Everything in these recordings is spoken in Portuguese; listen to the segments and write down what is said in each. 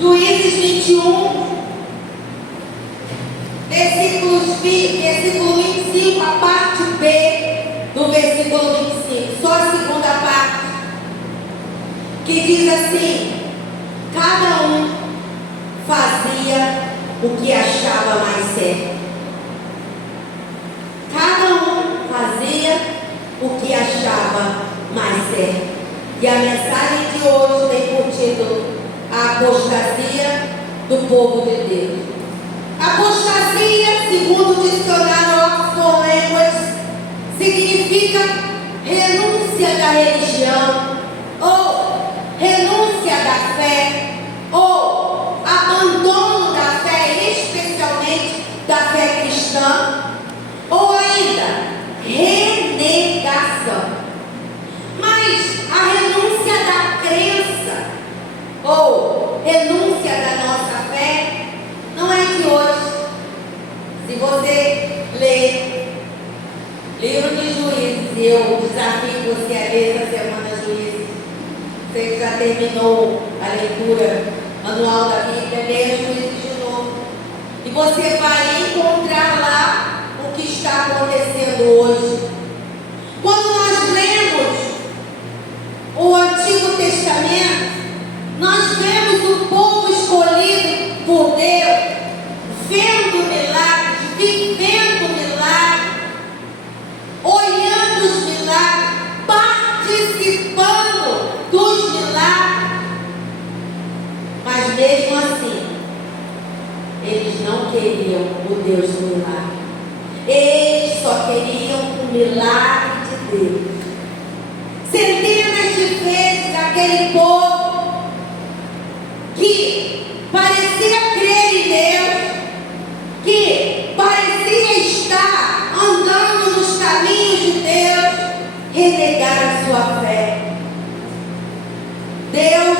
Juízes 21, versículo 25, a parte B do versículo 25, só a segunda parte, que diz assim: cada um fazia o que achava mais certo. Cada um fazia o que achava mais certo. E a mensagem de hoje tem por título: a apostasia do povo de Deus. Apostasia, segundo o dicionário Oxford Language, significa renúncia da religião, ou renúncia da fé, ou abandono da fé, especialmente da fé cristã, ou ainda renegação. Mas a renúncia da crença, ou renúncia da nossa fé, não é de hoje. Se você ler livro de Juízes, e eu desafio você a ler essa semana Juízes, você que já terminou a leitura anual da Bíblia, leia Juízes de novo, e você vai encontrar lá o que está acontecendo hoje. Quando nós lemos o Antigo Testamento, nós vemos o povo escolhido por Deus, vendo milagres, vivendo milagres, olhando os milagres, participando dos milagres. Mas mesmo assim, eles não queriam o Deus do milagre. Eles só queriam o milagre de Deus. Centenas de vezes aquele povo que parecia crer em Deus, que parecia estar andando nos caminhos de Deus, renegaram sua fé. Deus,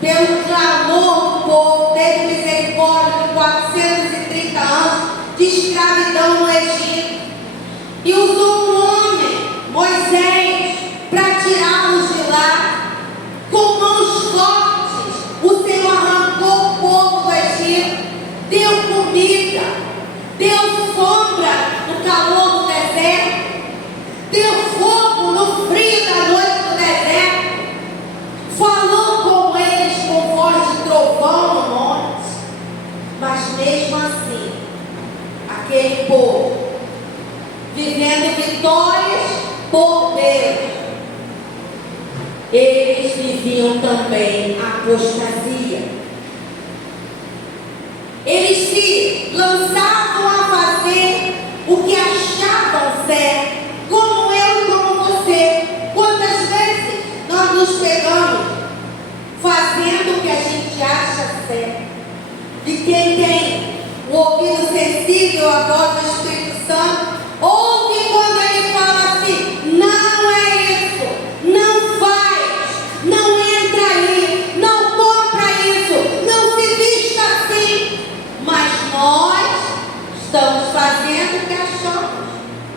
pelo clamor do povo, teve misericórdia de 430 anos de escravidão no Egito e usou um homem, Moisés, para tirá-los de lá. Com mãos fortes, o Senhor arrancou o povo do Egito, deu comida, deu sombra no calor do deserto, deu fogo no frio da noite do deserto, falou com eles com voz de trovão no monte. Mas mesmo assim, aquele povo, vivendo vitórias por Deus, eles viviam também a apostasia. Eles se lançavam a fazer o que achavam certo, como eu e como você. Quantas vezes nós nos pegamos fazendo o que a gente acha certo? E quem tem o ouvido sensível à voz do Espírito Santo, ouve quando ele fala assim: não é isso, não faz, não entra aí, não compra isso, não se vista assim. Mas nós estamos fazendo o que achamos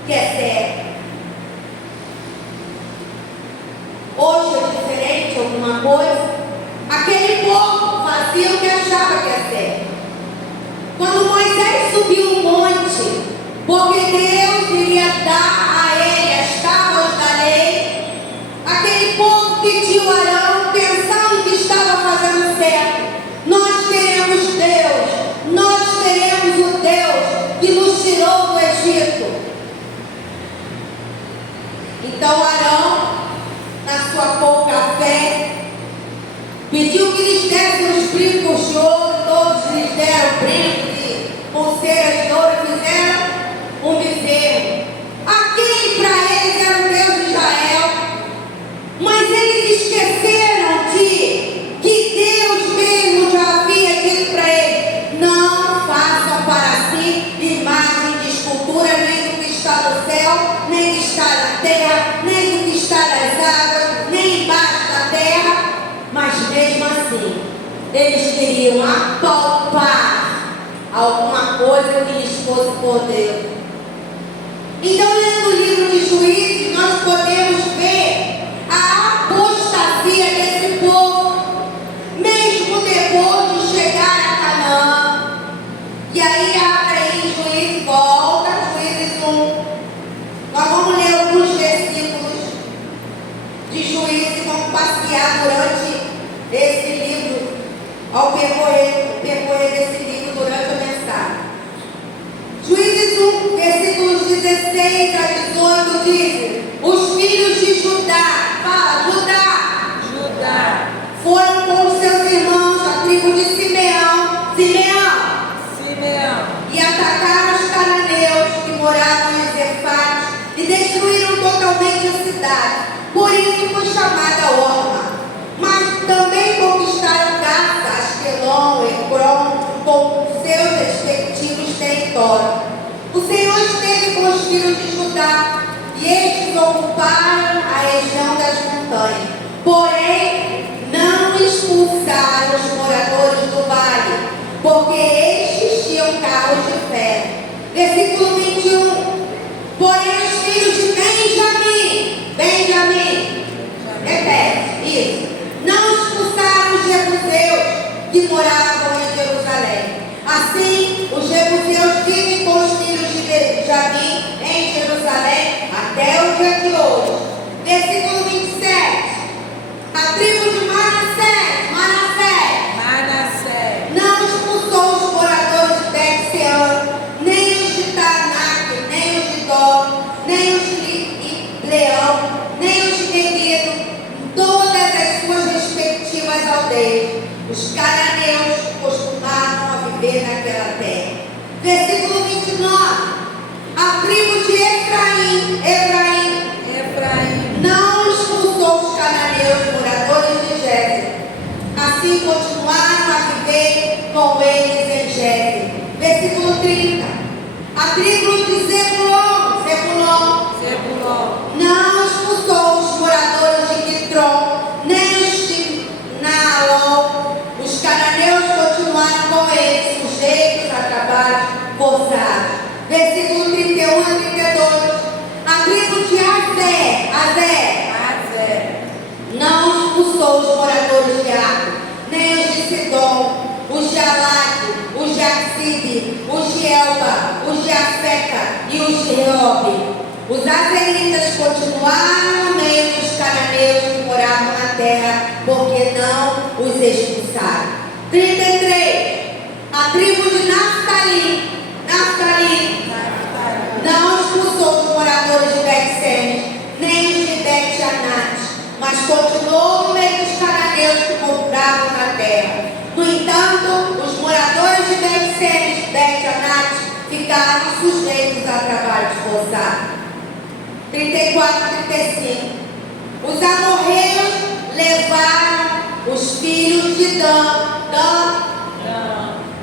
que é certo. Hoje é diferente alguma coisa? Aquele povo fazia o que achava que é certo. Quando Moisés subiu o monte, porque Deus iria dar a ele as tábuas da lei, aquele povo pediu a Arão, pensando que estava fazendo certo: nós queremos Deus, nós queremos o Deus que nos tirou do Egito. Então Arão, na sua pouca fé, pediu que lhes dessem os brincos de ouro. Todos lhes deram brincos e pulseiras de ouro, fizeram um bezerro. Aquele para eles era o Deus de Israel. Mas eles esqueceram de que Deus mesmo já havia dito para eles: não façam para si imagem de escultura, nem do que está no céu, nem do que está na terra, nem do que está nas águas, nem embaixo da terra. Mas mesmo assim, eles queriam apalpar alguma coisa que lhes fosse por Deus. Então, lendo o livro de Juízes, nós podemos ver a apostasia desse povo, mesmo depois ao percorrer desse livro durante a mensagem. Juízes 1, versículos 16 a 18 diz: os filhos de Judá, fala, Judá, foram com os seus irmãos, a tribo de Simeão, e atacaram os cananeus que moravam em Zefate e destruíram totalmente a cidade. Por isso foi chamada Orma. Mas também conquistaram Gaza, Asquelon, Ecrom, com seus respectivos territórios. O Senhor esteve com os filhos de Judá, e estes ocuparam a região das montanhas. Porém, não expulsaram os moradores do vale, porque estes tinham carros de ferro. Versículo 21. Porém, os filhos de Benjamim, repete, isso, não expulsaram os jebuseus que moravam em Jerusalém. Assim, os jebuseus vivem com os filhos de Benjamim em Jerusalém até o dia de hoje. Versículo 27. A tribo de Manassés não expulsou os moradores de Bet-Sean, nem os de Tanak, nem os de Dor, nem os de Leão, nem os de Megiddo, em todas as suas respectivas aldeias. Os cananeus costumavam a viver naquela terra. Versículo 29. A tribo de Efraim não expulsou os cananeus moradores de Gézer. Assim continuaram a viver com eles em Gézer. Versículo 30. A tribo de Zebulon não expulsou os moradores de Quitron, nem os de Naalol. Os cananeus continuaram com eles, sujeitos a trabalhos forçados. Versículo 31 a 32. A tribo de Azer não expulsou os moradores de Arco, nem os de Sidom, os de Alaque, os de Axibe, os de Elba, os de Afeca e os de Reobe. Os azeritas continuaram no meio dos cananeus que moravam na terra, porque não os expulsaram. 33. A tribo de Naftali não expulsou os moradores de Bet-Semes, nem os de Bet-Anat, mas continuou no meio dos cananeus que moravam na terra. No entanto, os moradores de Bet-Semes, Bet-Anat, ficaram sujeitos a trabalhos forçados. 34 e 35. Os amorreus levaram os filhos de Dan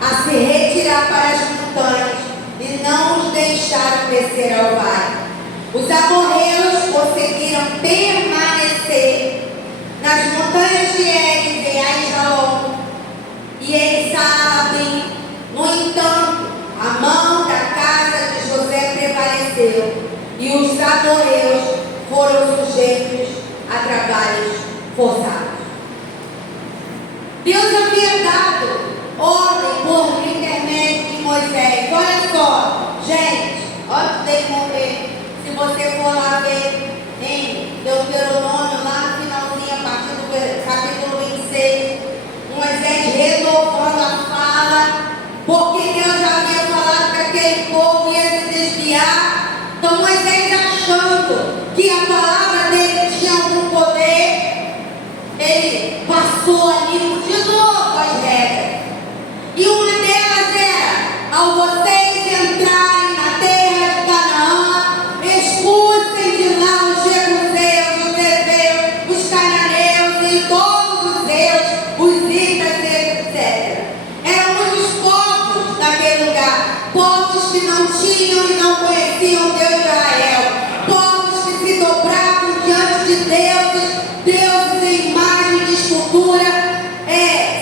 a se retirar para as montanhas e não os deixaram descer ao vale. Os amorreus conseguiram permanecer nas montanhas de Eres, em Aijalon e em Saalabim. No entanto, a mão da casa de José prevaleceu e os amorreus foram sujeitos a trabalhos forçados. Deus havia dado ordem por intermédio de Moisés. Olha só, gente, antes dele morrer, se você for lá ver em Deuteronômio, lá no finalzinho, a partir do capítulo 26, Moisés renovando a fala, porque Deus já havia falado que aquele povo ia se desviar. Então Moisés, achando que a palavra dele tinha algum poder, ele passou ali de novo as regras. E uma delas era: ao vocês entrarem na terra de Canaã, expulsem de lá os jebuseus, os heveus, os cananeus e todos os heus, os itas, etc. Eram muitos povos naquele lugar, povos que não tinham e não conheciam o Deus de Israel, povos que se dobravam diante de deuses em imagem de escultura,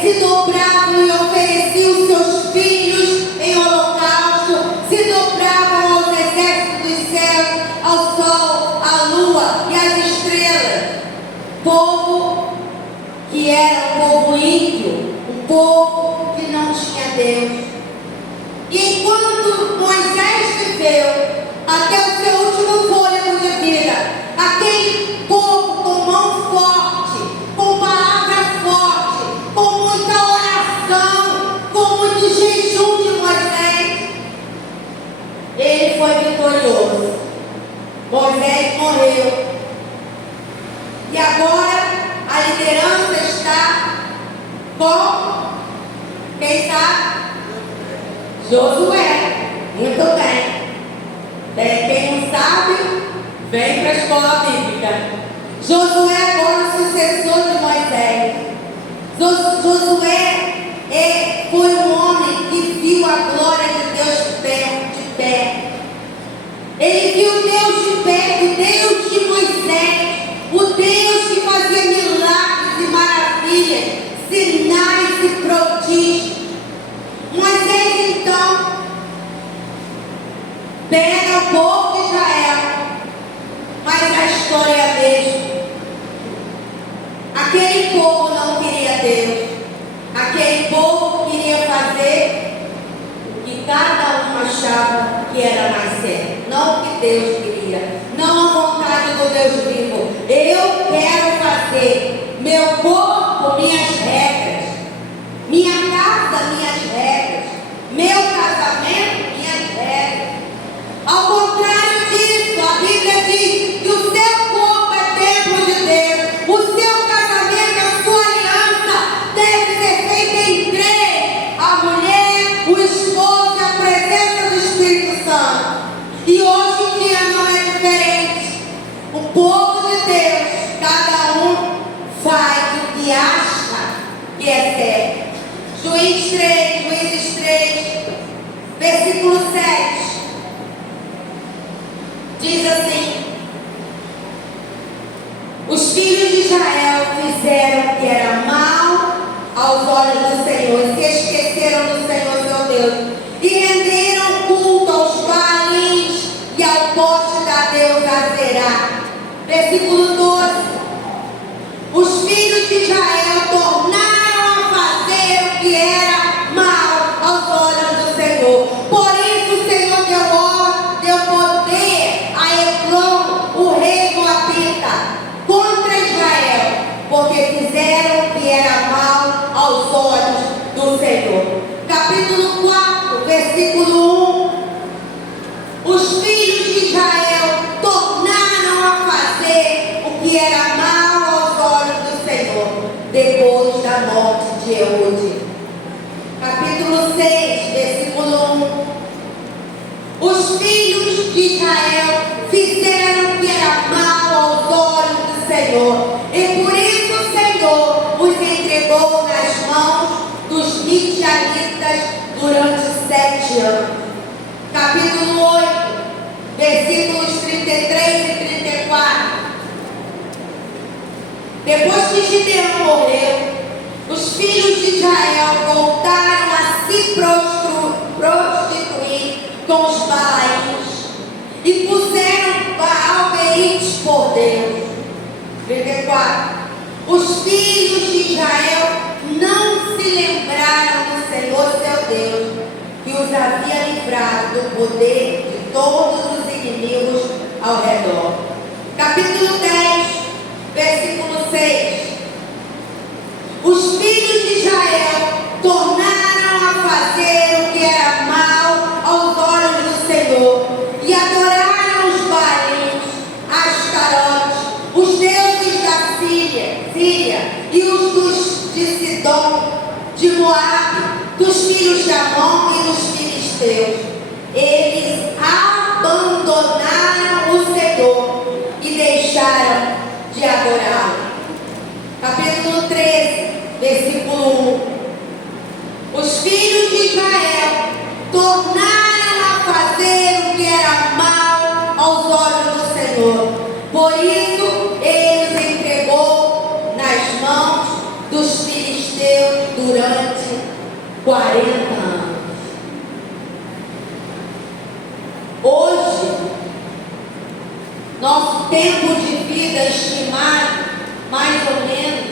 se dobravam e ofereciam seus filhos em holocausto, se dobravam aos exércitos dos céus, ao sol, à lua e às estrelas. Povo que era um povo ímpio, um povo que não tinha Deus. E enquanto Moisés viveu até o seu último fôlego de vida, aquele povo com mão forte, com palavra forte, com muita oração, ele foi vitorioso. Moisés morreu. E agora a liderança está com quem está? Josué. Muito bem. Quem não sabe, vem para a escola bíblica. Josué agora o sucessor de Moisés. Josué foi um homem que viu a glória de Deus de pé. Ele viu Deus de pé, o Deus de Moisés, o Deus que fazia milagres e maravilhas, sinais e prodígios. Moisés então pega o povo de Israel, mas a história é a mesma. Aquele povo não queria Deus. Aquele povo queria fazer o que cada um achava que era mais certo, não o que Deus queria, não a vontade do Deus vivo. Eu quero fazer meu corpo, minhas regras, minha casa, minhas regras, meu casamento, minhas regras. Ao contrário disso, a Bíblia diz que o seu corpo é templo de Deus, o seu casamento, a sua aliança deve ser feita em três: a mulher, o esposo e a presença do Espírito Santo. E hoje em dia não é diferente. O povo de Deus, cada um faz o que acha que é certo. Juízes 3, versículo 7. Diz assim: os filhos de Israel fizeram o que era mal aos olhos do Senhor, se esqueceram do Senhor seu Deus, e renderam culto aos Baalins e ao poste da deusa Azerá. Versículo 12: os filhos de Israel tornaram a fazer o que era mal aos olhos do Senhor. Por isso o Senhor deu poder a Eglon, o rei moabita, contra Israel, porque fizeram o que era mal aos olhos do Senhor. Capítulo 4, versículo 1. Os filhos de Israel tornaram a fazer o que era mal aos olhos do Senhor, depois da morte de Eude. Capítulo 6, versículo 1. Os filhos de Israel fizeram o que era mal aos olhos do Senhor, e por isso o Senhor os entregou nas mãos dos midianitas durante 7 anos. Capítulo 8, versículos 33 e 34. Depois que Gideão morreu, os filhos de Israel voltaram a se prostituir com os Baalins e puseram Baal-Berites por Deus. 34. Os filhos de Israel não se lembraram do Senhor seu Deus, que os havia livrado do poder de todos os inimigos ao redor. Capítulo 10, versículo 6. Os filhos de Israel tornaram a fazer o que era mal aos olhos do Senhor e adoraram os Baalins, Astarote, os deuses da Síria e os de Sidom, de Moabe, dos filhos de Amon e dos filisteus. Eles abandonaram o Senhor e deixaram de adorá-lo. Capítulo 13, versículo 1. Os filhos de Israel tornaram a fazer o que era mal aos olhos do Senhor. Por isso, ele os entregou nas mãos dos filisteus durante 40 anos. Hoje, nosso tempo de vida estimado, mais ou menos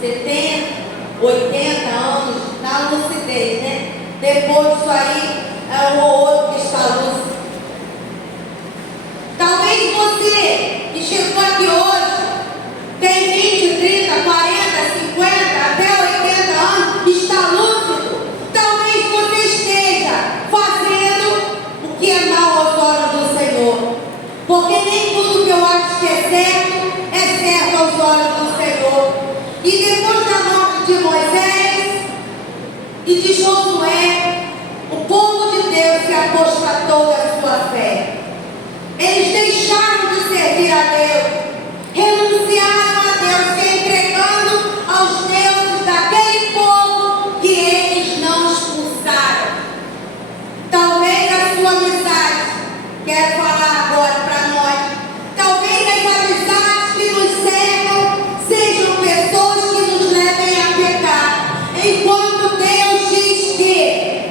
70, 80 anos, na lucidez, né? Depois disso aí, é um ou outro que está lúcido. Talvez você que chegou aqui hoje tem 20, 30, 40, 50, até 80 anos, está lúcido. Talvez você esteja fazendo o que é mal aos olhos do e de Josué, o povo de Deus se apostatou da sua fé. Eles deixaram de servir a Deus, renunciaram a Deus, se entregando aos deuses daquele povo que eles não expulsaram. Talvez a sua amizade, quero falar agora para nós, talvez as amizades que nos cercam sejam pessoas que nos levem a pecar, enquanto Deus diz que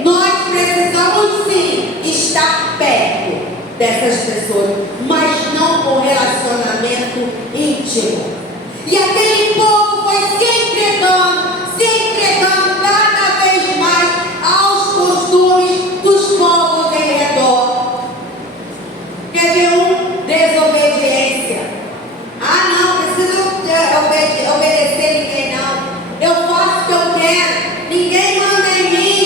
nós precisamos sim estar perto dessas pessoas, mas não com relacionamento íntimo. E aquele povo foi se entregando cada vez mais aos costumes dos povos em redor. Quer ver um? Desobediência. Ah, não preciso obedecer ninguém, não. Eu faço o que eu quero, ninguém manda em mim.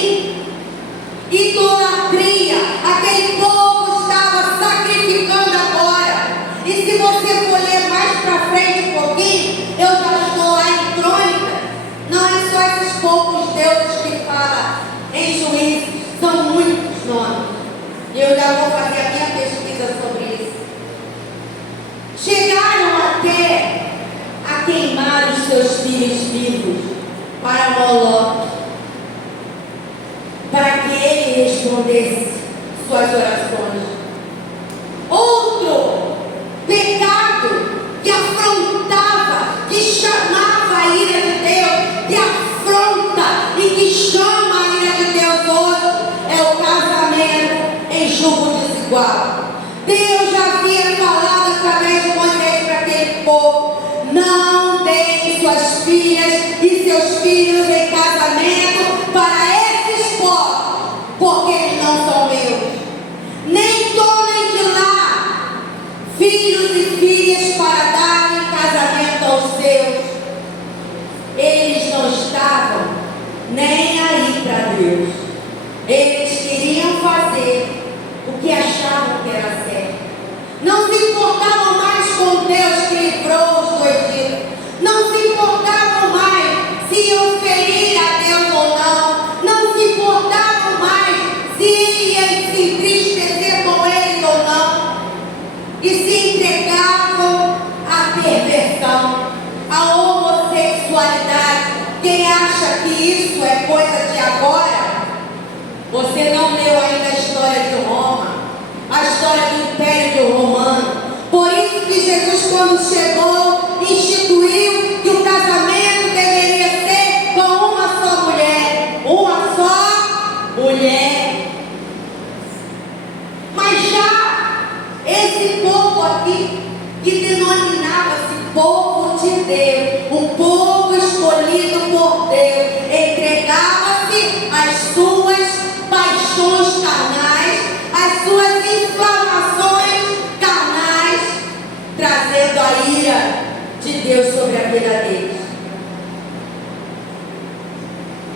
Idolatria. Aquele povo estava sacrificando agora. E se você for ler mais para frente um pouquinho, eu já estou lá em Crônica. Não é só esses poucos deuses que fala em Juízes, são muitos nomes. E eu já vou fazer a minha pesquisa sobre isso. Chegaram até a queimar os seus filhos vivos para Moloque, para que ele respondesse suas orações. Outro pecado que afrontava, que chamava a ira de Deus, que afronta e que chama a ira de Deus hoje, é o casamento em julgo desigual. Deus já havia falado através de Moisés para aquele povo: não deem suas filhas e seus filhos em casamento para esses povos, porque eles não são meus. Nem tomem de lá filhos e filhas para dar em casamento aos seus. Eles não estavam nem aí para Deus. Eles queriam fazer o que achavam que era certo. Não se importavam mais com Deus que livrou-os do Egito. Não se importavam mais se iam ferir a Deus ou não. Não se importavam mais se iam se entristecer com eles ou não. E se entregavam à perversão, à homossexualidade. Quem acha que isso é coisa de agora? Você não leu ainda a história de Roma, a história do Império Romano. Por isso que Jesus, quando chegou, instituiu que o casamento deveria ser com uma só mulher. Uma só mulher. Mas já esse povo aqui, que denominava-se povo de Deus, um povo escolhido por Deus, entregava-se às suas paixões carnais, às suas inflamações carnais, trazendo a ira de Deus sobre a vida deles.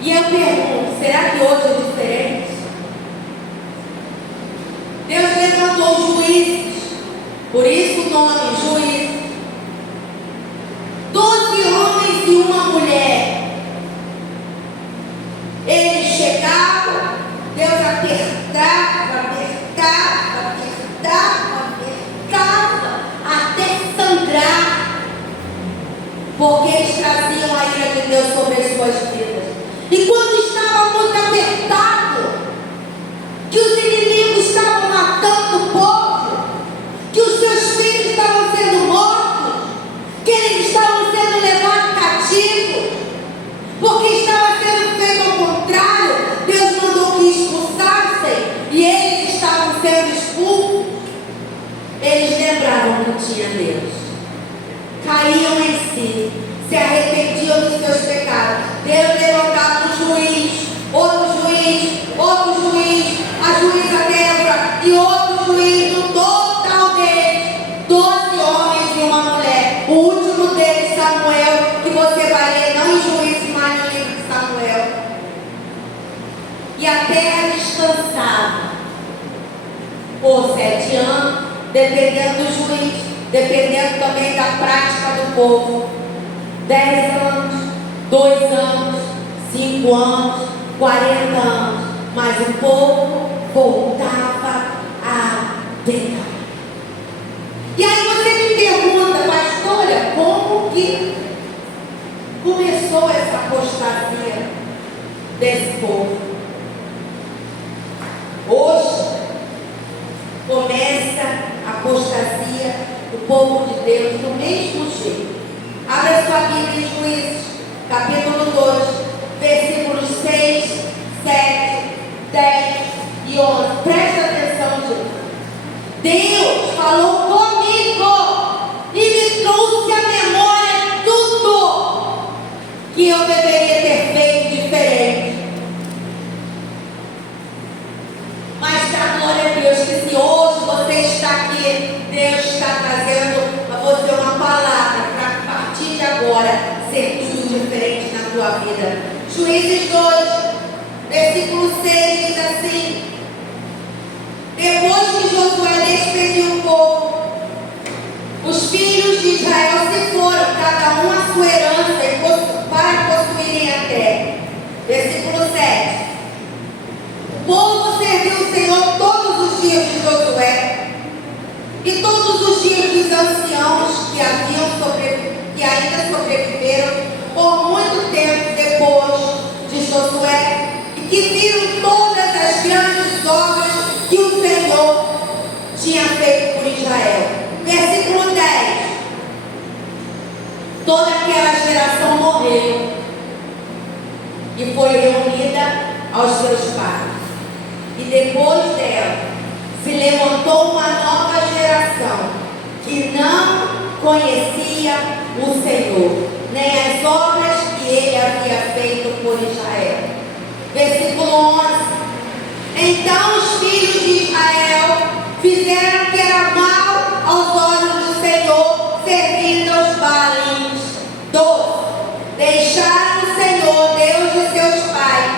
E eu pergunto, será que hoje é diferente? Deus levantou juízes, por isso o nome juízes. 12 homens e uma mulher. Eles chegavam, Deus apertava, até sangrar, porque eles traziam a ira de Deus sobre as suas vidas. E quando estava muito apertado, que os inimigos estavam matando o povo, que os seus filhos estavam sendo mortos, que eles estavam sendo levados cativos, porque estava sendo feito ao contrário, Deus mandou que expulsassem e eles estavam sendo expulsos. Eles lembravam que tinha Deus, caíam em si, se arrependiam dos seus pecados. Deus levantava um juiz, outro juiz, a juíza Débora e outro juiz, no total deles, 12 homens e uma mulher. O último deles, Samuel, que você vai ler não em Juízes, mas no livro de Samuel. E a terra descansava por 7 anos, dependendo do juiz, dependendo também da prática do povo. 10 anos, 2 anos, 5 anos, 40 anos, mas o povo voltava a pecar. E aí você me pergunta, pastora, como que começou essa apostasia desse povo? Hoje começa a apostasia do povo de Deus do mesmo jeito. Abra sua Bíblia em Juízes, capítulo 2, versículos 6, 7, 10 e 11. Presta atenção, gente. Deus falou comigo e me trouxe à memória tudo que eu deveria ter feito diferente. Mas dá glória a Deus que se hoje você está aqui, Deus está trazendo a você uma palavra para a partir de agora ser tudo diferente na tua vida. Juízes 2, versículo 6 diz assim: depois que Josué despediu o povo, os filhos de Israel se foram, cada um a sua herança, para possuírem a terra. Versículo 7. O povo serviu o Senhor todos os dias de Josué e todos os dias dos anciãos que ainda sobreviveram por muito tempo depois de Josué e que viram todas as grandes obras que o Senhor tinha feito por Israel. Versículo 10. Toda aquela geração morreu e foi reunida aos seus pais. E depois dela se levantou uma nova geração que não conhecia o Senhor, nem as obras que ele havia feito por Israel. Versículo 11. Então os filhos de Israel fizeram o que era mal aos olhos do Senhor, servindo aos Baalins. 12. Deixaram o Senhor, Deus de seus pais,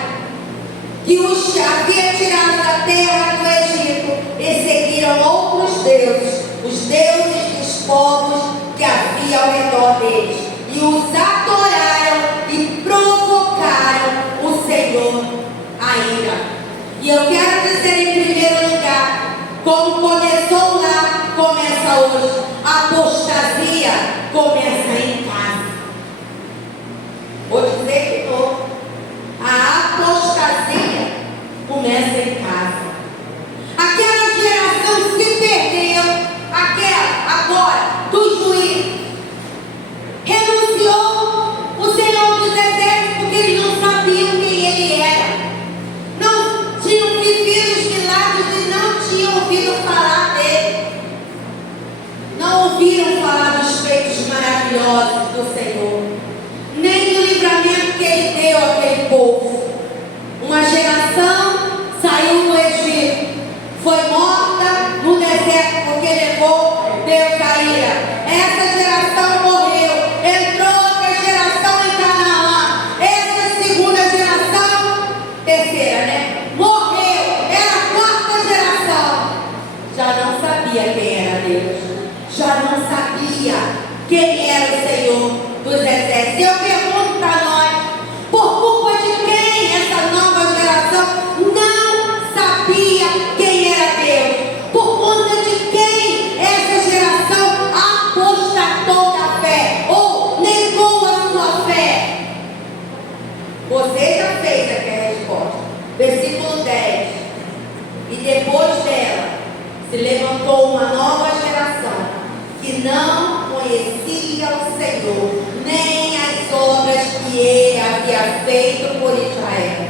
que os havia tirado da terra do Egito, e seguiram outros deuses, os deuses dos povos que havia ao redor deles, e os adoraram e provocaram o Senhor a ira. E eu quero dizer em primeiro lugar, como começou lá, começa hoje. A apostasia começa em casa. Vou dizer de novo. A apostasia começa em casa. Aquela geração se perdeu, agora, do juiz, renunciou o Senhor dos Exércitos porque eles não sabiam quem ele era. Não tinham vivido os milagres e não tinham ouvido falar dele. Não ouviram falar dos feitos maravilhosos do Senhor, nem do livramento que ele deu àquele povo. Uma geração saiu do Egito, foi morta no deserto porque levou Deus a ira. Essa geração morreu, entrou outra geração em Canaã. Essa segunda geração, terceira, né? Morreu, era a quarta geração. Já não sabia quem era Deus, já não sabia quem era o Senhor dos Exércitos. Eu pergunto para nós, por culpa de quem essa nova geração não sabia quem era Deus? Por conta de quem essa geração apostatou da fé ou negou a sua fé? Você já fez aqui a resposta. Versículo 10. E depois dela se levantou uma nova geração que não conhecia o Senhor, nem as obras que ele havia feito por Israel.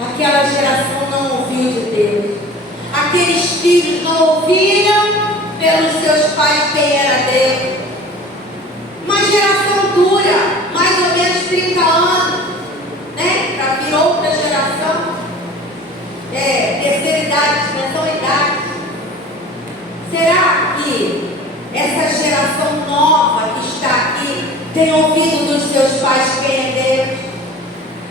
Aquela geração não ouviu de Deus. Aqueles filhos não ouviram pelos seus pais quem era Deus. Uma geração dura, mais ou menos 30 anos, né? Para vir outra geração. Terceira idade, não são idades. Será que essa geração nova que está aqui tem ouvido dos seus pais quem é Deus?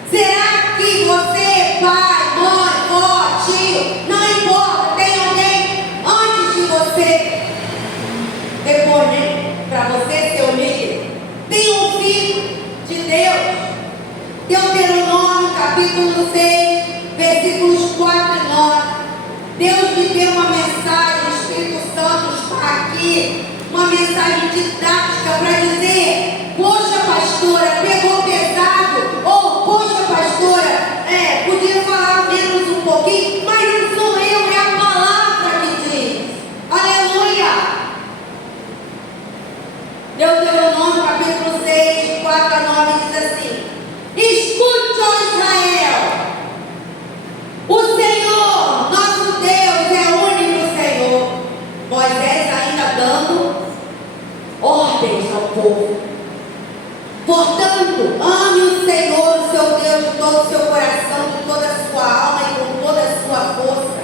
Será que você, pai, mãe, avó, tio, não importa, tem alguém antes de você, depois, né? Para você ser humilde, tem ouvido de Deus? Deuteronômio capítulo capítulo 6, versículos 4 e 9. Deus me deu uma mensagem, o Espírito Santo está aqui, uma mensagem didática para dizer: poxa, pastora, pegou pesado, ou poxa, pastora, podia falar menos um pouquinho, mas não sou eu, é a palavra que diz. Aleluia! Deuteronômio capítulo 6, 4 a 9 diz assim: escute, ó Israel, o Senhor, nosso Deus, é o único Senhor. Moisés ainda dando ordens ao povo. Portanto, ame o Senhor, o seu Deus, de todo o seu coração, de toda a sua alma e com toda a sua força.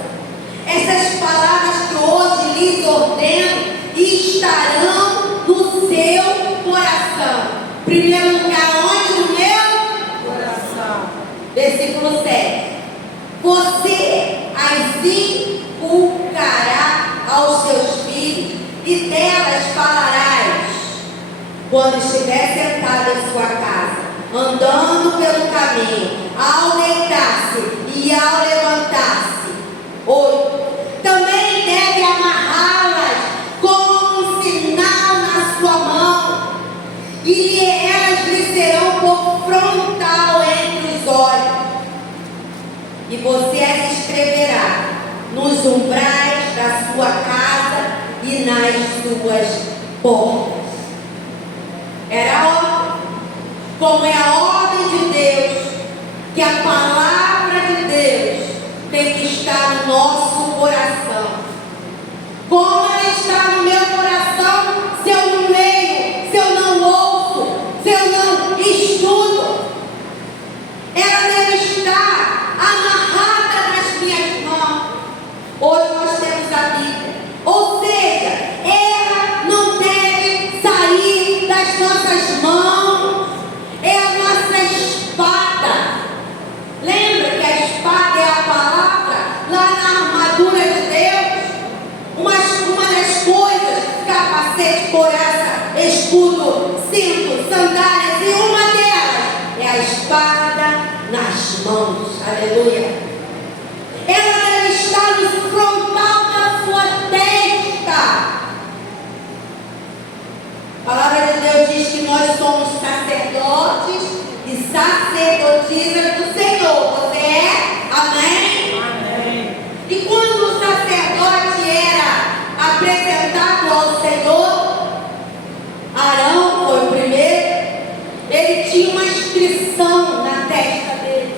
Essas palavras que hoje lhes ordeno estarão no seu coração. Primeiro lugar, onde? No meu coração. Versículo 7. Você as inculcará aos seus filhos e delas falarás quando estiver sentado em sua casa, andando pelo caminho, ao deitar-se e ao levantar-se. 8. Também deve amarrá-las como um sinal na sua mão, e elas lhe serão por frontal entre os olhos. E você as escreverá nos umbrais da sua casa e nas suas portas. Era a ordem, como é a ordem de Deus, que a palavra de Deus tem que estar no nosso coração. Como ela está no meu coração, se eu não leio, se eu não ouço, se eu não estudo, ela deve estar amarrada nas minhas mãos. Hoje nós temos a Bíblia, ou seja, ela não deve sair das nossas mãos, é a nossa espada. Lembra que a espada é a palavra lá na armadura de Deus? Uma das coisas, capacete, couraça, escudo, cinto, sandálias, e uma delas é a espada nas mãos. Aleluia! Ela deve estar no frontal da sua testa. A palavra de Deus diz que nós somos sacerdotes e sacerdotisas do Senhor. Você é? Amém? Amém. E quando o sacerdote era apresentado ao Senhor, Arão foi o primeiro, ele tinha uma inscrição na testa dele.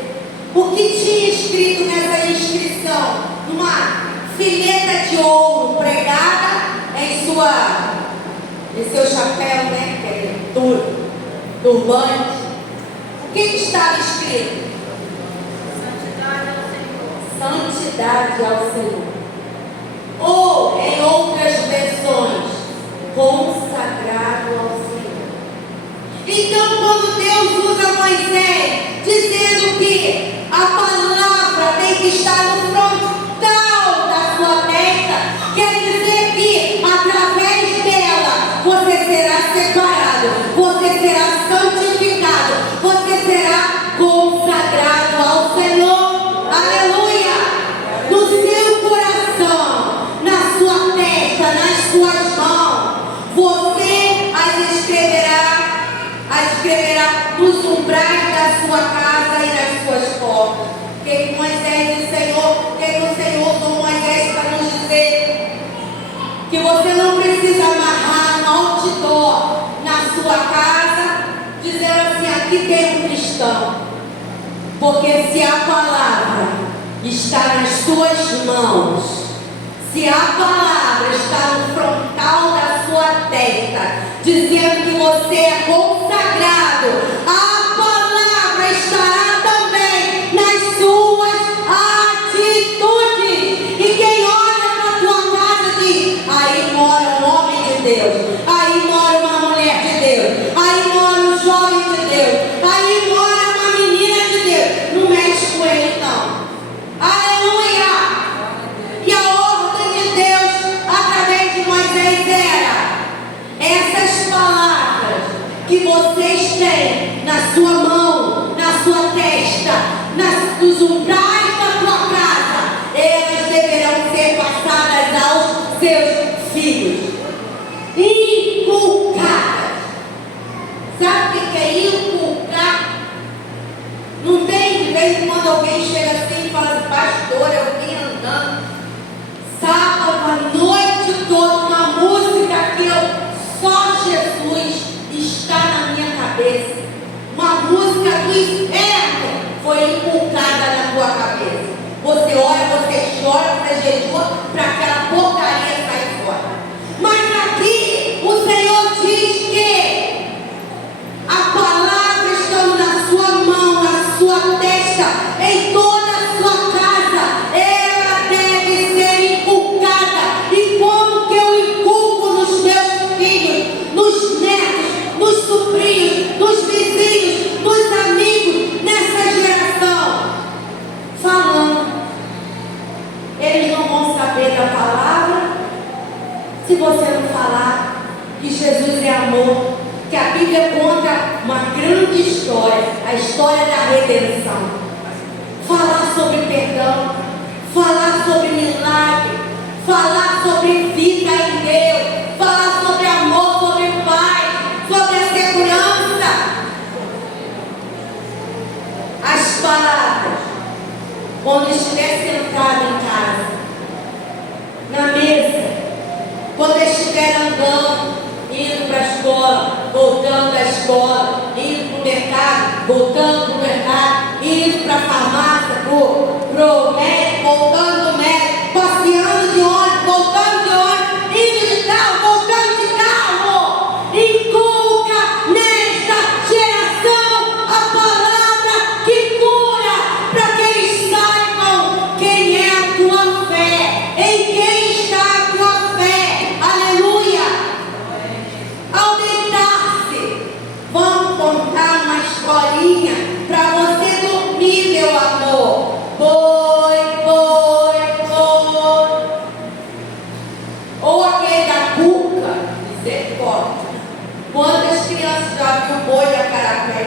O que tinha escrito nessa inscrição? Uma fileta de ouro pregada em seu chapéu, né? Que é turbante. O que estava escrito? Santidade ao Senhor. Ou, em outras versões, consagrado ao Senhor. Então, quando Deus usa Moisés, dizendo que a palavra tem que estar no frontal da sua testa, quer dizer que através dela você será separado, você será santificado, você será consagrado ao Senhor. Aleluia! No seu coração, na sua testa, nas suas mãos, você as escreverá nos umbrais da sua casa e nas suas portas. O que Moisés e o Senhor usou Moisés para nos dizer? Que você não precisa amarrar um outdoor na sua casa, dizendo assim: aqui tem um cristão. Porque se a palavra está nas suas mãos, se a palavra está no frontal da sua testa, dizendo que você é consagrado, a palavra estará também nas suas atitudes. E quem olha para a tua casa diz: aí mora um homem de Deus, aí mora uma mulher de Deus, aí mora um jovem de Deus, aí mora uma menina de Deus. Não mexe com ele, não. Aleluia! E a ordem de Deus através de Moisés era: essas palavras que você dos umbrais da tua casa, elas deverão ser passadas aos seus filhos. Inculcadas. Sabe o que é inculcar? Não tem de vez em quando alguém chega assim e fala: pastor, eu vim andando sábado a noite toda, uma música que só Jesus está na minha cabeça. Uma música do inferno foi inculcada na tua cabeça. Você ora, você chora, você jejua para aquela porcaria sair fora. Mas aqui o Senhor diz que a palavra está na sua mão, na sua testa, em toda a sua casa. Ela deve ser inculcada. E como que eu inculco nos meus filhos, nos netos, nos sobrinhos, nos vizinhos, nos amigos, nessa geração? Falando. Eles não vão saber da palavra se você não falar que Jesus é amor, que a Bíblia conta uma grande história, a história da redenção. Falar sobre perdão, falar sobre milagre, falar sobre vida em Deus, falar sobre amor, sobre paz, sobre a segurança. As palavras, quando estiver sentado em casa, na mesa, quando estiver andando, indo para a escola, voltando da escola, indo para o mercado, voltando para o mercado, indo para a farmácia, para o médico, voltando do médico, passeando de ônibus, voltando de ônibus, indo de carro, voltando de carro. Inculca nesta geração a palavra que cura, para que eles saibam quem é a tua fé, em quem está a tua fé. Aleluia! Ao deitar-se, vamos contar uma historinha para você dormir, meu amor. Boi, boi, boi. Ou aquele da cuca, misericórdia. Quantas crianças já viu o boi da carapé?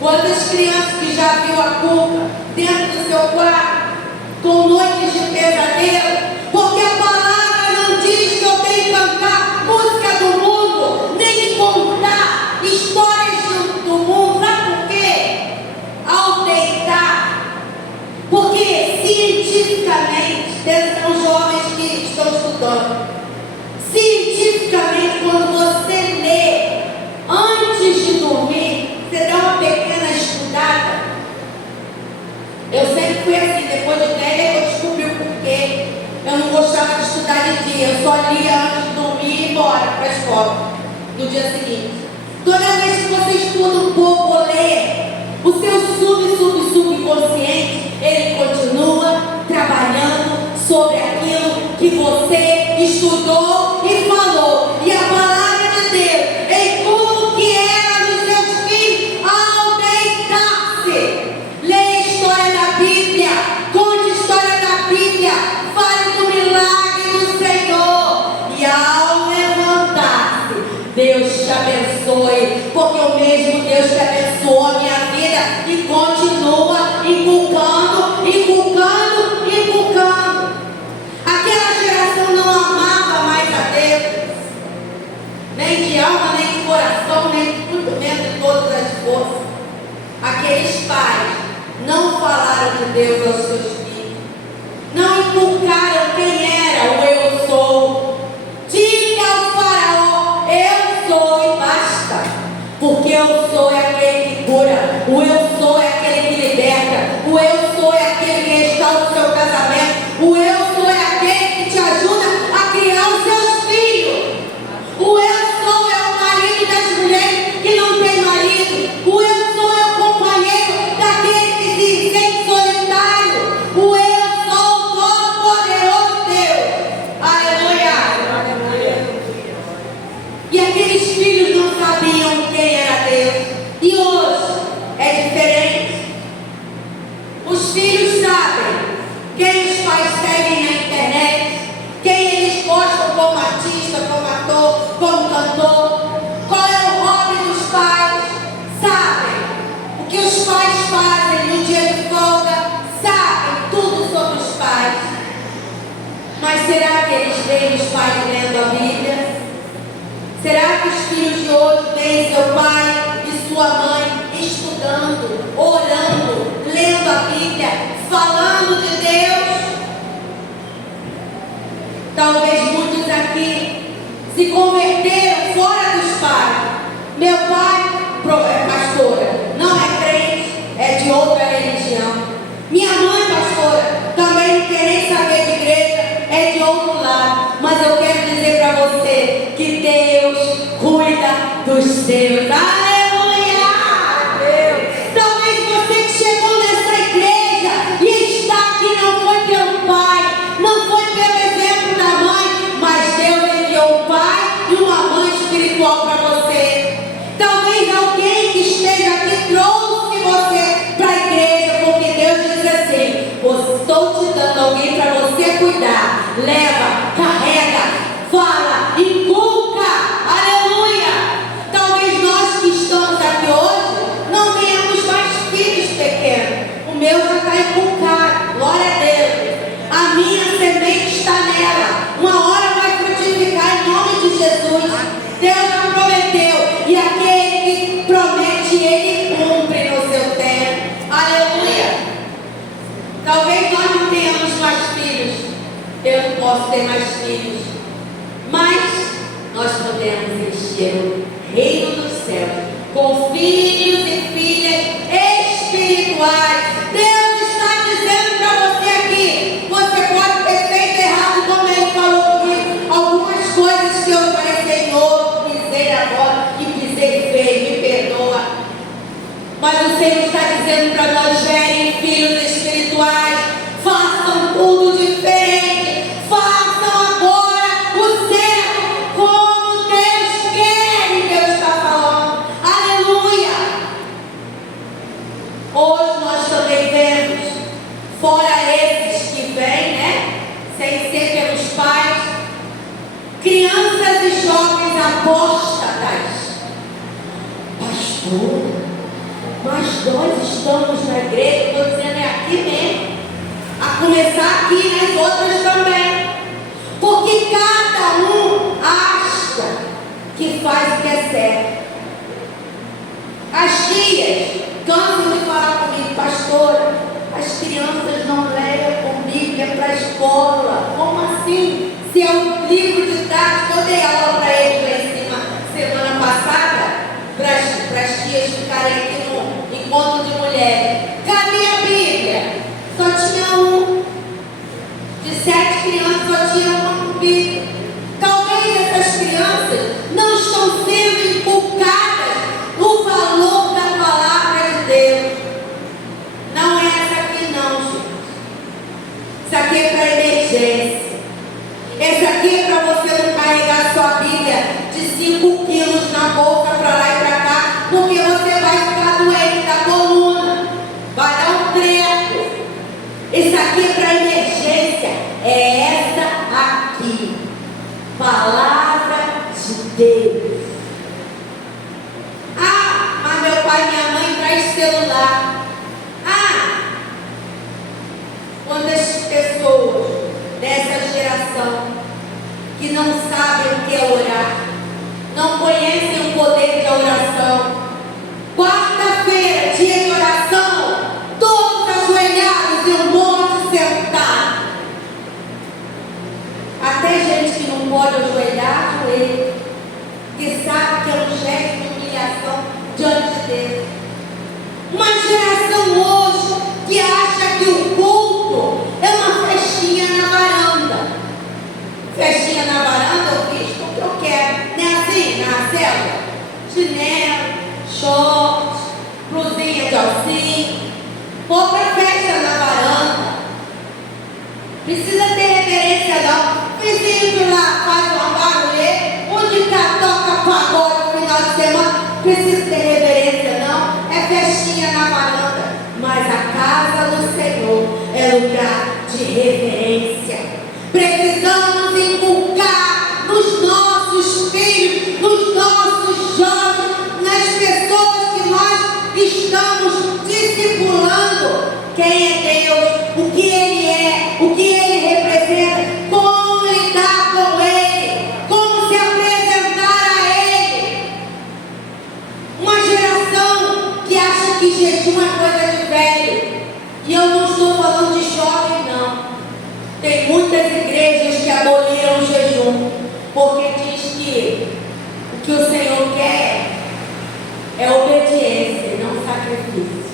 Quantas crianças que já viu a cuca dentro do seu quarto, com noites de pesadelo? Porque a palavra não diz que eu tenho que cantar música do mundo, nem contar histórias do mundo. Sabe por quê? Ao deitar, porque cientificamente, são jovens que estão estudando, cientificamente, quando você lê antes de dormir, você dá uma pequena estudada. Eu sempre fui assim, depois de 10 eu descobri o porquê. Eu não gostava de estudar de dia, eu só lia antes de dormir e ir embora para a escola no dia seguinte. Toda vez que você estuda um pouco ou lê, o seu subconsciente, ele continua trabalhando sobre aquilo que você estudou e falou. E a palavra de Deus, inculque ela nos seus filhos ao deitar-se. Leia a história da Bíblia, conte a história da Bíblia, fale do milagre do Senhor. E ao levantar-se, Deus te abençoe, porque o mesmo Deus te abençoou a minha vida e continua inculcando, inculcando, inculcando. Aquela geração não amava mais a Deus, nem de alma, nem de coração, nem muito menos de todas as forças. Aqueles pais não falaram de Deus aos seus filhos, não inculcaram quem era o eu sou. Diga ao faraó: eu sou e basta, porque eu sou é aquele que cura, o eu sou é aquele que liberta, o eu sou é aquele que restaura o seu casamento, o eu sou é aquele que te ajuda a criar os seus filhos. O eu sou é o marido das mulheres que não tem marido, o eu sou é o companheiro daquele que se sente solitário, o eu sou o todo-poderoso Deus. Aleluia! E aqueles filhos não sabiam quem era Deus. E hoje é diferente. Os filhos sabem quem os pais seguem na internet, quem eles postam como artista, como ator, como cantor, qual é o hobby dos pais, sabem o que os pais fazem no dia de folga, Será que os filhos de hoje veem seu pai e sua mãe estudando, orando, lendo a Bíblia, falando de Deus? Talvez muitos aqui se converteram fora dos pais. Meu pai é pastora, não é crente, é de outra religião. Minha mãe, pastora, também não quer nem saber de igreja, é de outro lado. Mas eu quero dizer para você que Deus cuida dos seus. Aleluia! Talvez você que chegou nessa igreja e está aqui não foi pelo pai, não foi pelo exemplo da mãe, mas Deus enviou um pai e uma mãe espiritual para você. Talvez alguém que esteja aqui trouxe você para a igreja, porque Deus diz assim: estou te dando alguém para você cuidar. Leva, carrega, fala, inculca. Aleluia! Talvez nós que estamos aqui hoje não tenhamos mais filhos pequenos. O meu já está inculcado, glória a Deus. A minha semente está nela. Uma hora vai frutificar em nome de Jesus. Deus já prometeu, e aquele que promete, ele cumpre no seu tempo. Aleluia! Talvez nós não tenhamos mais filhos. Eu não posso ter mais filhos, mas nós podemos encher o reino dos céus com filhos e filhas espirituais. Deus está dizendo para você aqui: você pode ter feito errado, como ele falou comigo, algumas coisas que eu falei: Senhor, pisei agora e pisei feio, me perdoa. Mas o Senhor está dizendo para nós: gerem filhos espirituais, façam tudo diferente, façam agora o certo como Deus quer e Deus está falando. Aleluia! Hoje nós também vemos, fora esses que vêm, né, sem ser pelos pais, crianças e jovens apóstatas. Pastor, mas nós estamos na igreja, estou dizendo, é aqui mesmo, a começar aqui nas outras também, porque cada um acha que faz o que é certo. As tias cansam de falar comigo: pastora, as crianças não levam Bíblia para a escola. Como assim? Se é um livro de tarde, que eu dei aula para eles lá em cima semana passada, para as tias ficarem aqui no encontro de mulheres. Cadê a Bíblia? Só tinha um. De 7 crianças, só tinha uma Bíblia. Talvez essas crianças não estão sendo inculcadas o valor da palavra de Deus. Não é essa aqui não, gente. Isso aqui é para emergência. Esse aqui é para você não carregar sua Bíblia de 5 quilos na boca para lá e para cá, porque você vai ficar doente da coluna, vai dar um treco. Isso aqui é para emergência. É essa aqui, palavra de Deus. Ah, mas meu pai e minha mãe traz celular. Ah, quantas pessoas dessa geração que não sabem o que é orar, não conhecem o poder de oração. Quarta-feira, dia de oração, todos ajoelhados e um monte sentado. Até gente que não pode ajoelhar, ajoelha, que sabe que é um gesto de humilhação diante de Deus. Uma geração hoje que acha que o culto é uma festinha na varanda. Festinha na varanda eu fiz porque eu quero. Não é assim, na célula? Chinelo, short, blusinha de alcinha. Vou pra festa na varanda. Precisa ter reverência não. Vizinho de lá faz uma barulheira, onde cá toca pagode no final de semana. Precisa ter reverência não. É festinha na varanda. Mas a casa do Senhor é lugar de reverência. Precisamos inculcar nos nossos filhos, nos nossos jovens, nas pessoas que nós estamos discipulando quem é Deus, o que Ele é, o que Ele representa, como lidar com Ele, como se apresentar a porque diz que o que o Senhor quer é obediência, não sacrifício.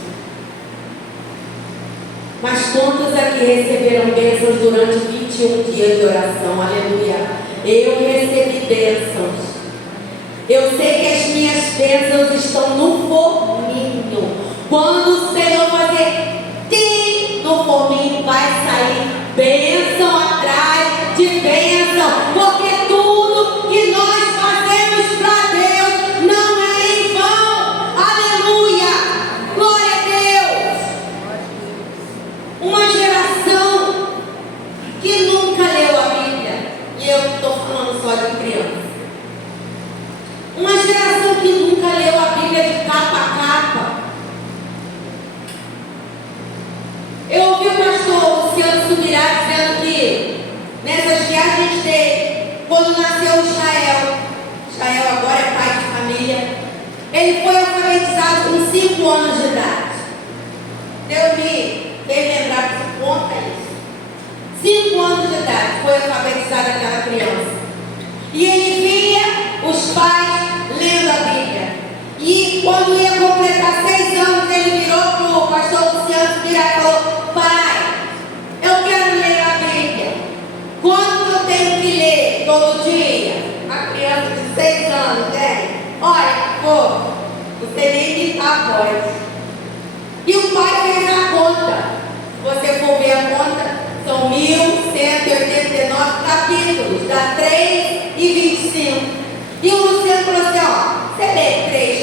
Mas quantos aqui receberam bênçãos durante 21 dias de oração? Aleluia. Eu recebi bênçãos. Eu sei que as minhas bênçãos estão no forninho. Quando o Senhor fazer tim no forninho, vai sair bênção atrás de bênção. Porque tudo que nós fazemos para Deus não é em vão. Aleluia. Glória a Deus. Uma geração que nunca leu a Bíblia. E eu não estou falando só de criança. Uma geração que nunca leu a Bíblia de capa a capa. Eu ouvi o pastor Luciano Subirá dizendo que nessas viagens dele, quando nasceu Israel agora é pai de família, ele foi alfabetizado com 5 anos de idade. Deus me fez lembrar que conta isso. 5 anos de idade foi alfabetizada aquela criança. E ele via os pais lendo a Bíblia. E quando ia completar 6 anos, ele virou para o pastor Luciano Subirá e falou: pai, eu quero ler a Bíblia. Quanto eu tenho que ler todo dia? A criança de 6 anos, né? Olha, pô, você nem imitar a voz. E o pai fez a conta. Se você for ver a conta, são 1189 capítulos, dá 3:25. E o Luciano falou assim: ó, você lê 3,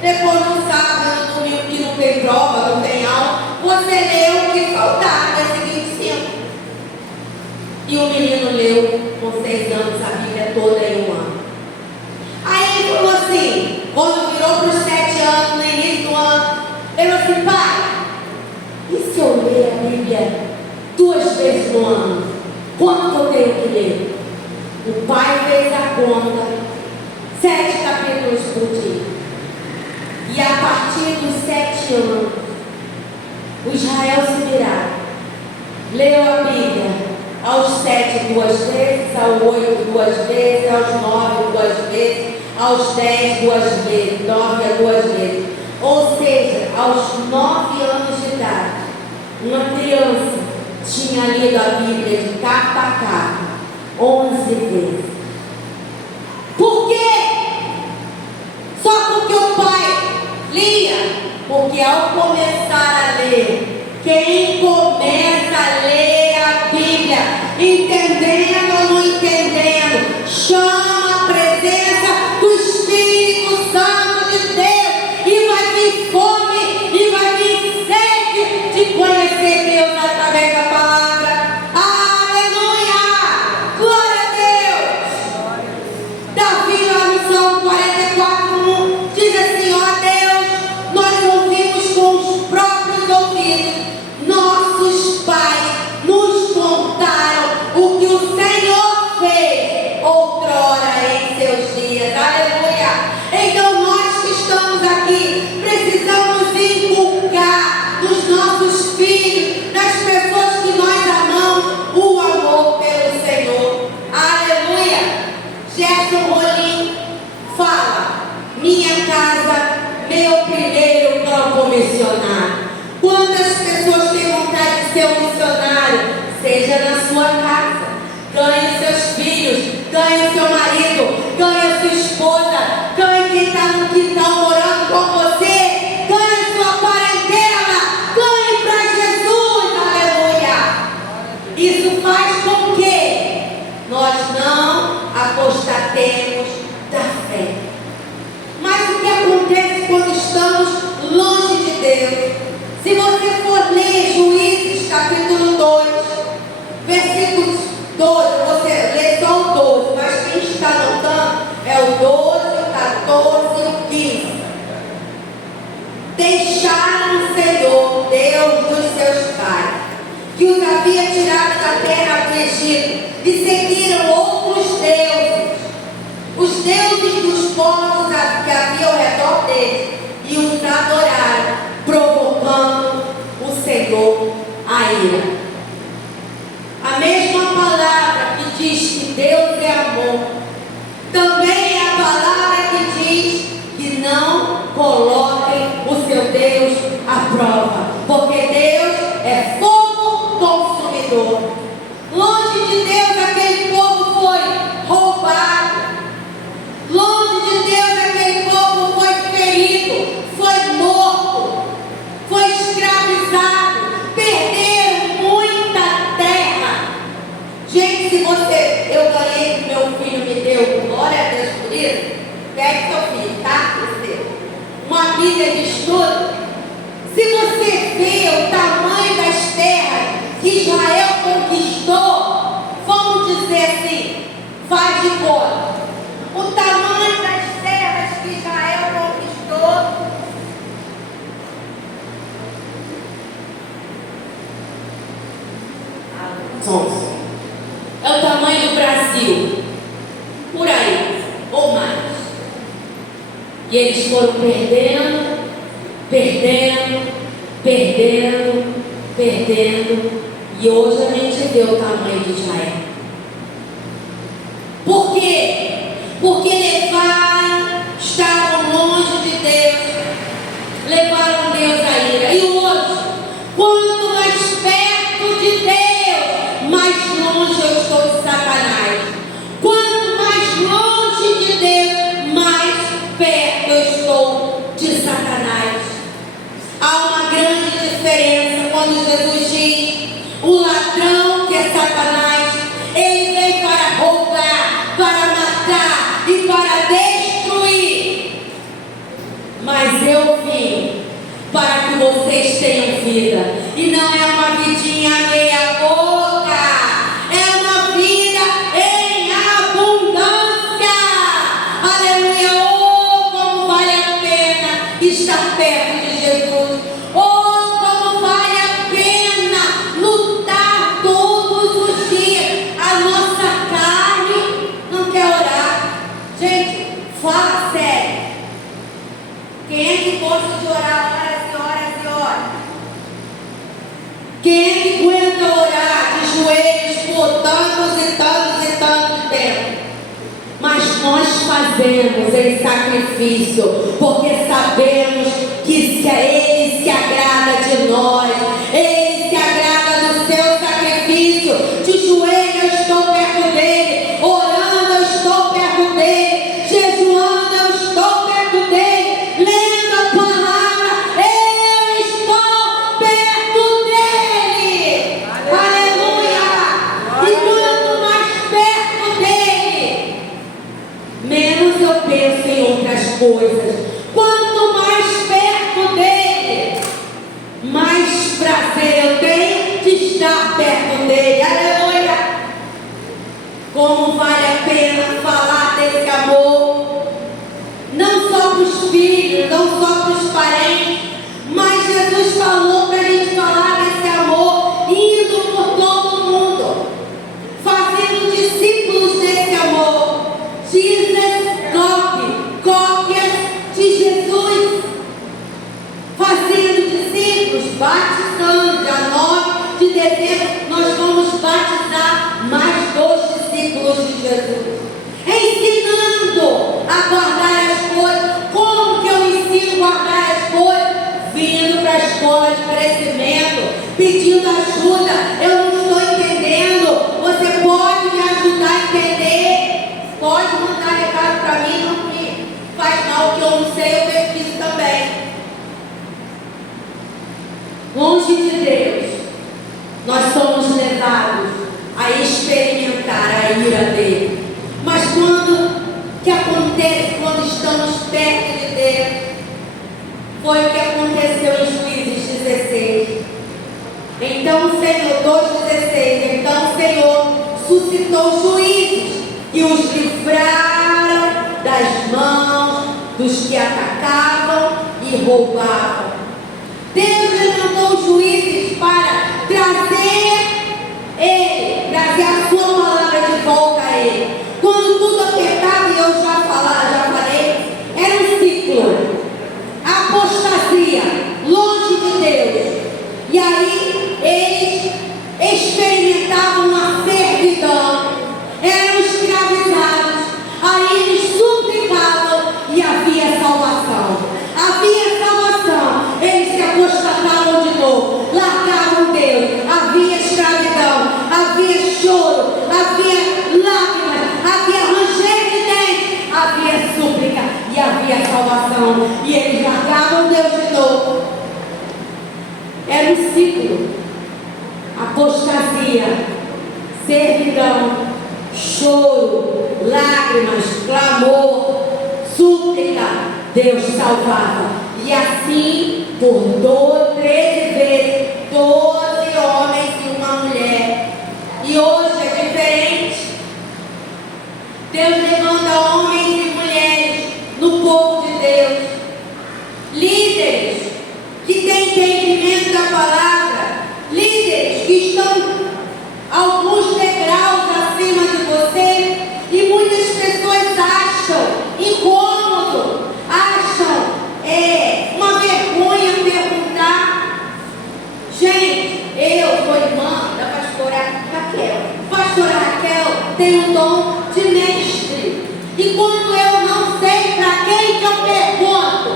depois no sábado, no domingo que não tem prova, não tem aula, você lê o que faltar, vai ser 25. E o menino leu com 6 anos a Bíblia toda em 1 ano. Aí ele falou assim, quando virou para os 7 anos, no início do ano, ele falou assim: pai, e se eu ler a Bíblia 2 vezes no ano? Quanto eu tenho que ler? O pai fez a conta, 7 capítulos por dia. E a partir dos 7 anos, o Israel Subirá leu a Bíblia aos 7 2 vezes, aos 8 2 vezes, aos 9 2 vezes, aos 10 2 vezes, 9 a 2 vezes. Ou seja, aos 9 anos de idade, uma criança tinha lido a Bíblia de capa a capa 11 vezes. Por quê? Só porque o pai lia? Porque ao começar a ler, quem começa a ler a Bíblia, entendendo ou não entendendo, chama a presença do Espírito Santo de Deus, e vai vir fome, e vai vir sede de conhecer Deus através da palavra. Nossos pais nos contaram o que o Senhor fez outrora em seus dias. Aleluia! Então nós que estamos aqui precisamos inculcar nos nossos filhos, nas pessoas que nós amamos, o amor pelo Senhor. Aleluia! Gerson Rolim fala: minha casa, meu primeiro campo missionário. Quantas pessoas têm vontade de ser um missionário? Seja na sua casa. Ganhe seus filhos, ganhe seu marido, ganhe sua esposa, ganhe quem está no quintal morando com você, ganhe sua parentela, ganhe para Jesus. Aleluia! Isso faz com que nós não apostatemos da fé. Mas o que acontece quando estamos longe de Deus? Se você for ler Juízes capítulo 2, versículos 12, você lê só o 12, mas quem está anotando é o 12, o 14 e o 15. Deixaram o Senhor, Deus dos seus pais, que os havia tirado da terra do Egito, e seguiram outros deuses, os deuses dos povos que havia ao redor deles, e os adoraram, provocando o Senhor a ira. A mesma palavra que diz que Deus é amor. Também é a palavra que diz que não coloquem o seu Deus à prova, porque Deus é fogo consumidor. Longe de Deus aquele povo foi roubado. Longe de Deus aquele povo foi ferido, foi morto, foi escravizado, perderam muita terra. Gente, se eu ganhei, meu filho me deu, glória a Deus por isso, pegue seu filho, tá? Uma Bíblia de estudo. Se você vê o tamanho das terras que Israel conquistou, vamos dizer assim, faz de conta. O tamanho das terras que Israel conquistou. É o tamanho do Brasil, por aí, ou mais. E eles foram perdendo, e hoje a gente vê o tamanho de Israel. Por quê? Porque estavam longe de Deus, levaram Deus à ira. E hoje, quanto mais perto de Deus, mais longe eu estou de Satanás. Quanto mais longe de Deus, mais perto eu estou de Satanás. Há uma grande diferença quando Jesus diz: o ladrão, que é Satanás, ele vem para roubar, para matar e para destruir. Mas eu vim para que vocês tenham vida. E não é uma vidinha meia boca, é uma vida em abundância. Aleluia! Oh, como vale a pena estar perto de Jesus. Oh, como vale a pena lutar todos os dias. A nossa carne não quer orar. Gente, fala sério. Quem é que gosta de orar horas e horas e horas? Quem é que aguenta orar de joelhos por tantos e tantos e tantos tempos? Mas nós fazemos esse sacrifício porque sabemos que Ele se agrada de nós. Ele se agrada do seu sacrifício. De joelho eu estou perto dele, orando eu estou perto dele, jejuando eu estou perto dele, lendo a palavra eu estou perto dele. Aleluia! E quanto mais perto dele, menos eu penso em outras coisas. Quanto mais perto dele, mais prazer eu tenho de estar perto dele. Aleluia! Como vale a pena falar desse amor, não só para os filhos, não só para os parentes, mas Jesus falou para a gente falar desse amor, indo por todo o mundo, fazendo discípulos desse amor. Jesus cópias de Jesus, fazendo discípulos, batizando. Dia 9 de dezembro nós vamos batizar mais 2 discípulos de Jesus, ensinando a guardar as coisas. Como que eu ensino a guardar as coisas? Vindo para a escola de crescimento, pedindo ajuda. Eu não estou entendendo, você pode me ajudar a entender? Pode mandar recado para mim, não me faz mal, que eu não sei, eu pesquiso também. Longe de Deus, nós somos levados a experimentar a ira dele. Mas quando que acontece quando estamos perto de Deus? Foi o que aconteceu em Juízes 16. Então o Senhor, 2,16, então o Senhor suscitou juízes e os livraram das mãos dos que atacavam e roubavam. Deus levantou juízes para trazer a sua palavra de volta a ele. Quando tudo apertava, e eu já falei, era um ciclo, apostasia, longe de Deus. E aí eles experimentavam uma servidão, eram apostasia, servidão, choro, lágrimas, clamor, súplica, Deus salvava. E assim, por 13 vezes, 12 homens e uma mulher. E hoje é diferente. Deus levanta homens e mulheres no povo de Deus, líderes que têm entendimento da palavra, líderes que estão alguns degraus acima de você, e muitas pessoas acham incômodo, acham uma vergonha perguntar. Gente, eu sou irmã da pastora Raquel. Pastora Raquel tem um dom de mestre, e quando eu não sei para quem que eu pergunto,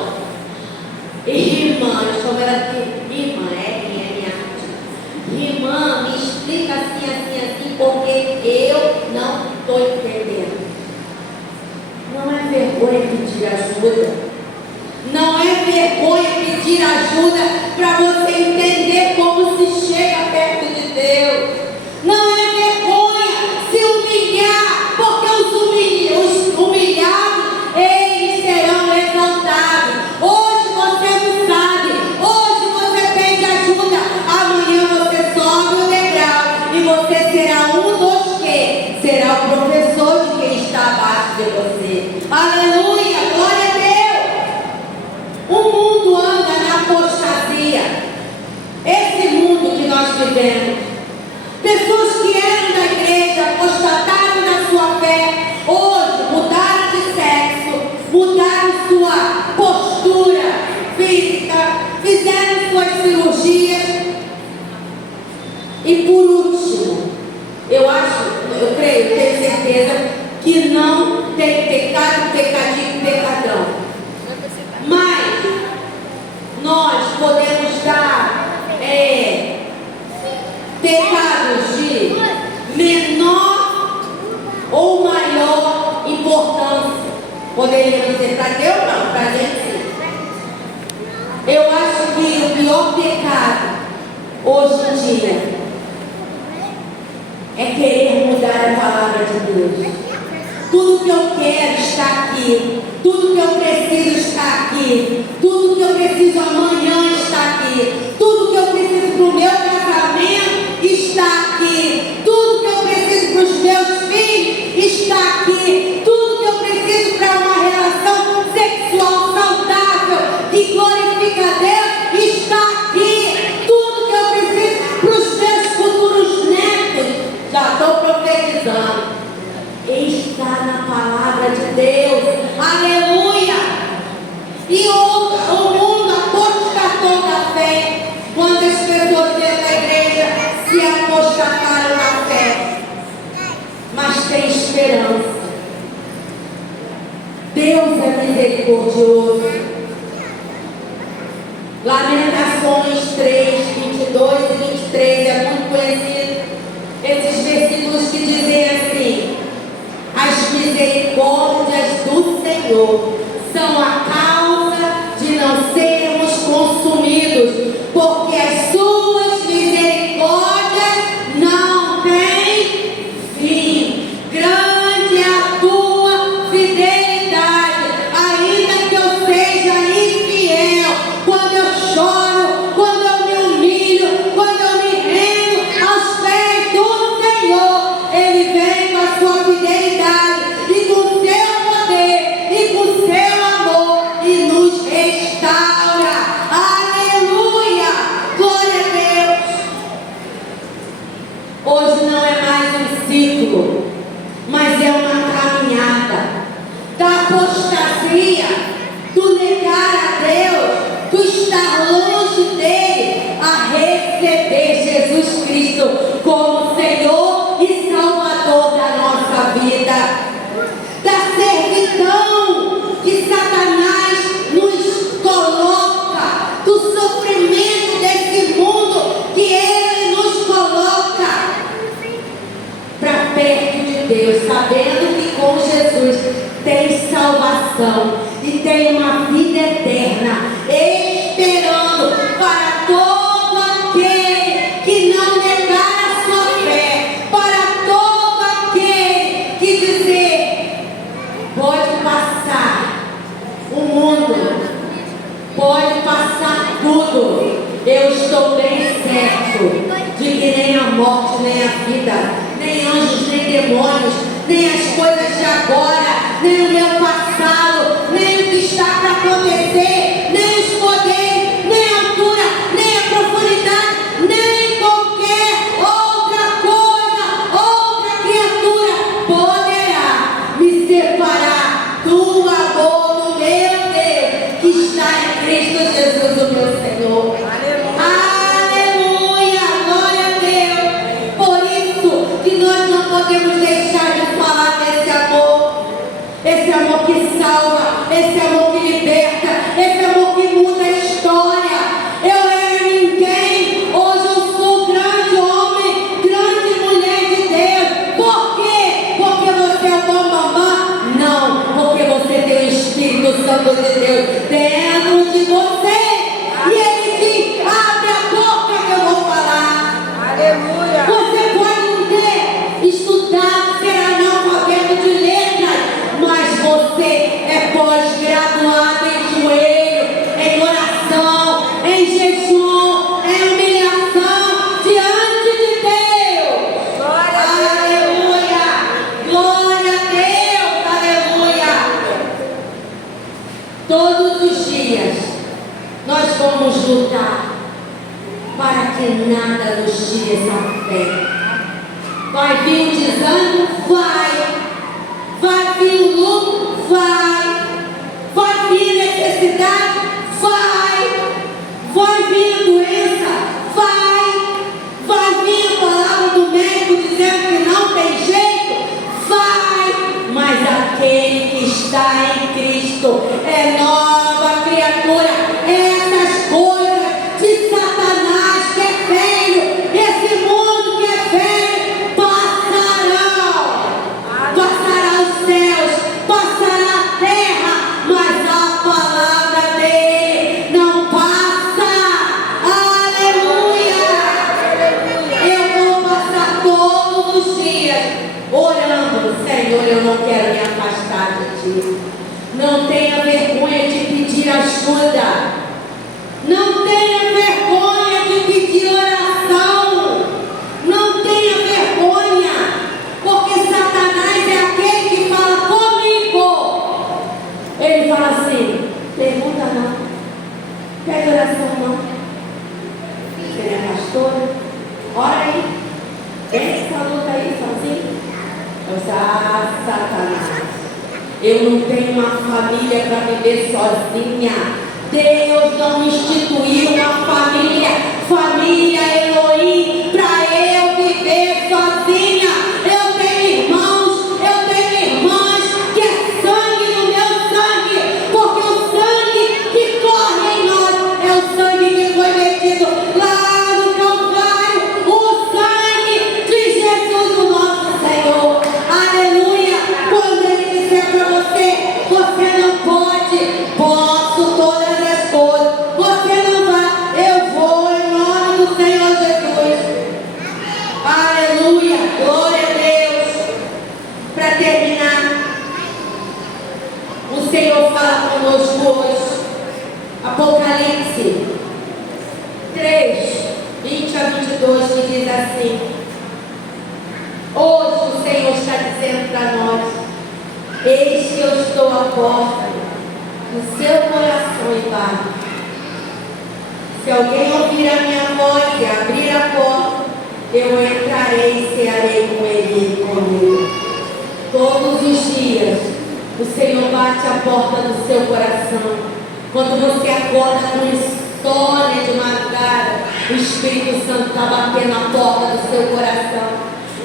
irmã, eu chamo ela de irmã, é minha irmã, me explica assim, porque eu não estou entendendo. Não é vergonha pedir ajuda. Não é vergonha pedir ajuda para você entender como se chega perto de Deus. Não é vergonha se humilhar, porque os humilhados, eles serão exaltados. Hoje você não sabe, hoje você pede ajuda, amanhã você sobe o degrau e você será um dos que? Será o professor de quem está abaixo de você. Aleluia, glória a Deus. O mundo anda na apostasia. Esse mundo que nós vivemos. Pessoas que eram da igreja, apostataram na sua fé, hoje mudaram de sexo, mudaram sua postura física, fizeram suas cirurgias. E por último, eu creio, tenho certeza que não tem pecado, pecadinho, pecadão. Mas nós podemos dar pecados de menor ou maior importância. Poderíamos dizer para Deus, não, para a gente sim. Eu acho que o pior pecado hoje em dia é querer mudar a palavra de Deus. Tudo que eu quero está aqui, tudo que eu preciso está aqui, tudo que eu preciso amanhã está aqui, tudo que eu preciso para o meu casamento está aqui, tudo que eu preciso para os meus filhos está aqui, tudo que eu preciso para uma relação sexual saudável que glorifica a Deus está aqui, tudo que eu preciso para os meus futuros netos, já estou profetizando, está na palavra de Deus. Aleluia! E o mundo apostatou da fé. Quantas pessoas dentro da igreja se apostataram na fé? Mas tem esperança. Deus é misericordioso. Lamentações 3, 22 e 23 é muito conhecido. Esses versículos que dizem assim: as misericórdias do Senhor são a causa de não sermos consumidos, porque as suas misericórdias não têm fim. Grande é a tua fidelidade, ainda que eu seja infiel. Quando eu choro, quando eu me humilho, quando eu me rendo aos pés do Senhor, Ele vem com a sua fidelidade e com o seu poder e com o seu amor e nos restaura. Aleluia! Glória a Deus! Hoje não é mais um ciclo, mas é uma caminhada da apostasia, do negar a Deus, do estar longe dele, a receber Jesus Cristo como Senhor e Salvador da nossa vida, da servidão que Satanás nos coloca, do sofrimento desse mundo que ele nos coloca, para perto de Deus, sabendo que com Jesus tem salvação e tem uma vida eterna, esperando para todo aquele que não negar morte, nem a vida, nem anjos, nem demônios, nem as coisas de agora, nem o meu passado, nem o que está para acontecer, nem os poderes, nem a altura, nem a profundidade, nem qualquer outra coisa, outra criatura poderá me separar do amor do meu Deus que está em Cristo Jesus, o meu Senhor. Aleluia, glória a Deus. Por isso que nós não podemos deixar de falar desse amor. Esse amor que salva, esse amor que liberta, esse amor que muda a história. Eu era ninguém, hoje eu sou grande homem, grande mulher de Deus. Por quê? Porque você é o bambambam? Não, porque você tem o Espírito Santo de Deus dentro de você. E Ele diz, abre a boca que eu vou falar. Aleluia. Você pode não ter estudado, ser analfabeto de letras, mas você é pós-graduado em joelho, em oração, em jejum, em humilhação diante de Deus. Glória a Deus. Aleluia! Glória a Deus! Aleluia! Todos os dias nós vamos lutar para que nada nos tire essa fé. Vai vir o desânimo? Vai. Vai vir o luto? Vai. Vai vir necessidade? Vai. Vai vir doença? Vai. Vai vir a palavra do médico dizendo que não tem jeito? Vai. Mas aquele que está em Cristo é nova criatura. Essas coisas de Satanás que é velho, esse mundo que é velho, passarão. Passará os céus, passará a terra, mas a palavra dele não passa. Aleluia! Eu vou passar todos os dias orando, Senhor, eu não quero me afastar de ti. Não tenha vergonha de pedir ajuda. Não tenha vergonha de pedir oração. Não tenha vergonha, porque Satanás é aquele que fala comigo. Ele fala assim, pergunta não, pede oração não. Você é pastora? Ora aí, vem essa luta aí sozinho. Eu disse, Satanás, eu não tenho uma família para viver sozinha. Deus não instituiu uma família, família Elohim, para eu viver sozinha. Eu tenho irmãos, eu tenho irmãs, que é sangue no meu sangue, porque o sangue que corre em nós é o sangue que foi vertido lá no Calvário, o sangue de Jesus, o nosso Senhor. Aleluia! Quando Ele disser para você, você não pode, posso todas as coisas, você não vai, eu vou em nome do Senhor Jesus. Aleluia, glória a Deus. Para terminar, o Senhor fala conosco hoje, Apocalipse 3, 20 a 22, que diz assim: hoje o Senhor está dizendo para nós, eis que eu estou à porta do seu coração e bato. Se alguém ouvir a minha voz e abrir a porta, eu entrarei e cearei com ele e comigo. Todos os dias, o Senhor bate a porta do seu coração. Quando você acorda com insônia de madrugada, o Espírito Santo está batendo a porta do seu coração.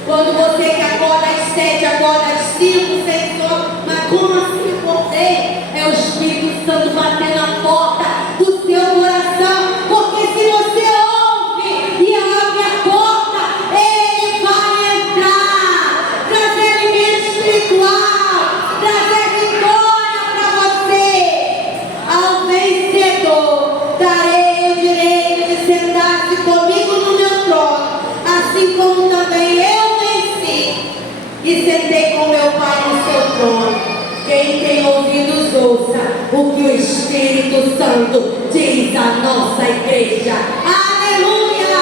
Quando você que acorda às 7, acorda às 5, 6 horas, mas como assim acordei? É o Espírito Santo batendo a porta do seu coração, porque se você ouve e abre a porta, Ele vai entrar, trazer alimento espiritual, trazer vitória para você. Ao vencedor darei o direito de sentar-se comigo no meu trono, assim como também eu e sentei com meu Pai no seu trono. Quem tem ouvidos ouça o que o Espírito Santo diz à nossa igreja. Aleluia!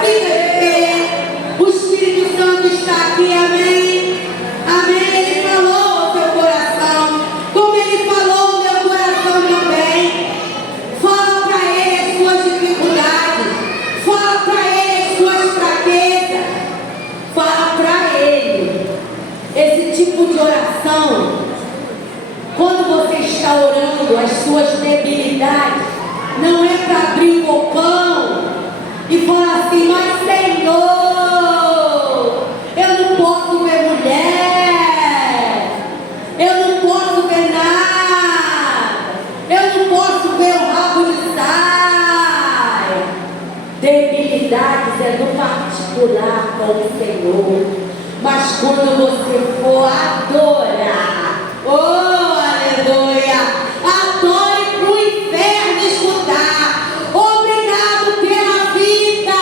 Fica de pé. está aqui, amém? Amém. Ele falou ao seu coração, como ele falou ao meu coração também. Fala para ele as suas dificuldades, fala para ele as suas fraquezas, fala para ele. Esse tipo de oração, quando você está orando as suas debilidades, não é para abrir o bocão e falar assim: mas Senhor, eu não posso ver mulher, eu não posso ver nada, eu não posso ver o rabo de saia. Debilidades é no particular com o Senhor. Mas quando você for adorar, oh aleluia, adore para o inferno escutar. Obrigado pela vida,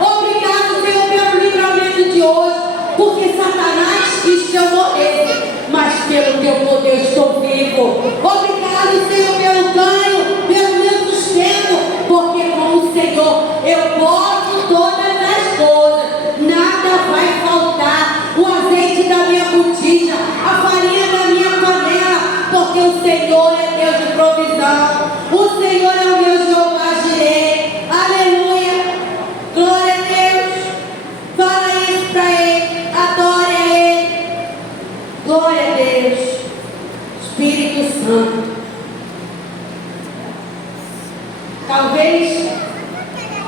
obrigado, Senhor, pelo livramento de hoje, porque Satanás quis que eu morresse, mas pelo teu poder estou vivo. Obrigado, Senhor, pelo ganho, pelo meu sustento, porque com o Senhor eu posso todas as coisas, nada vai faltar. O azeite da minha botija, a farinha da minha panela, porque o Senhor é Deus de provisão, o Senhor é o meu Jeová Jireh. Aleluia, glória a Deus. Fala isso para Ele, adore a Ele, glória a Deus. Espírito Santo, talvez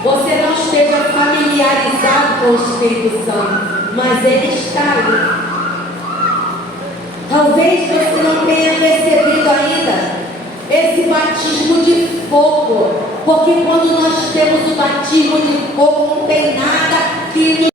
você não esteja familiarizado com o Espírito Santo, mas Ele está ali. Talvez você não tenha recebido ainda esse batismo de fogo, porque quando nós temos o batismo de fogo, não tem nada que nos